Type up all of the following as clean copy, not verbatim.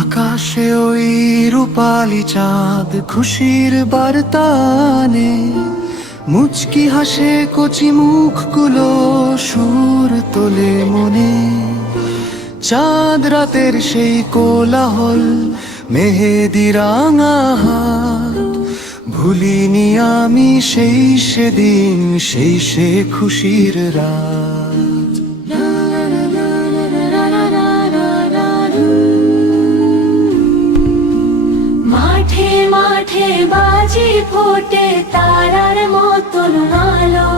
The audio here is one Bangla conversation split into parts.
আকাশে ওই রূপালি চাঁদ খুশির বার্তা আনে, মুচকি হাসে কচি মুখগুলো সুর তোলে মনে। চাঁদ রাতের সেই কোলাহল, মেহেদি রাঙা হাত, ভুলিনি আমি সেই সেদিন, সেই সে খুশির রাত। মাঠে মাঠে বাজি ফোটে তারার মতন আলো,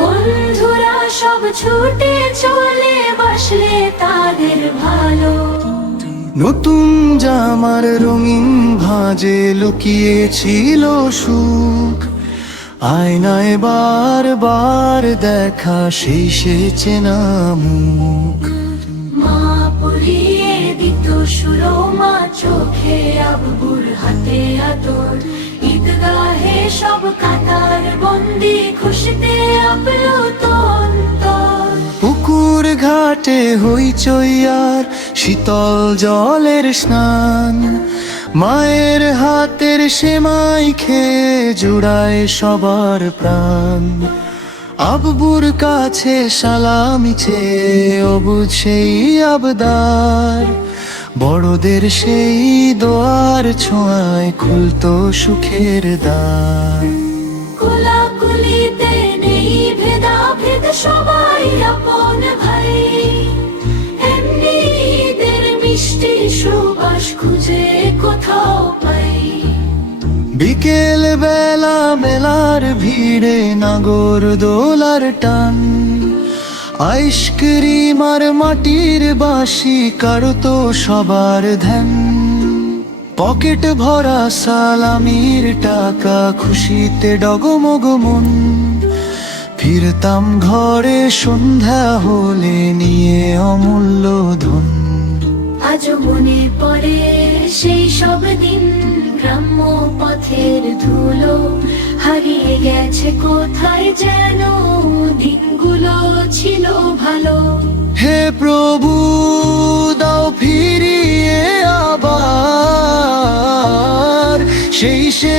বন্ধুরা সব ছুটে চলে বাসলে তাদের ভালো। নতুন জামার রঙিন ভাঁজে লুকিয়েছিল সুখ, আয়নায় বারবার দেখা সেই সে চেনা মুখ। মা পরিয়ে দিত সুরমা চোখে, আব্বুর হাতে আদর, ঈদগাহে সব কাতার বন্দি খুশিতে আপ্লুত অন্তর। পুকুর ঘাটে হইচই আর শীতল জলের স্নান, মায়ের হাতের সেমাই খেয়ে জুড়ায় সবার প্রাণ। আব্বুর কাছে সালামি চেয়ে অবুঝ সেই আবদার, বড়দের সেই দোয়ার ছোঁয়ায় খুলতো সুখের দ্বার। কোলাকুলিতে নেই ভেদাভেদ, সবাই আপন ভাই, এমনি ঈদের মিষ্টি সুবাস খুঁজে কোথাও পাই। বিকেল বেলা মেলার ভিড়ে নাগর দোলার টান, আইসক্রিম আর মাটির বাঁশি কাড়তো সবার ধ্যান। পকেট ভরা সালামির টাকা, খুশিতে ডগমগ মন, ফিরতাম ঘরে সন্ধ্যা হলে নিয়ে অমূল্য ধন। আজও মনে পড়ে সেই সব দিন, গ্রাম্য পথের ধুলো হারিয়ে গেছে কোথায় যেন, দিনগুলো ছিল ভালো। হে প্রভু দাও ফিরিয়ে আবার সেই সে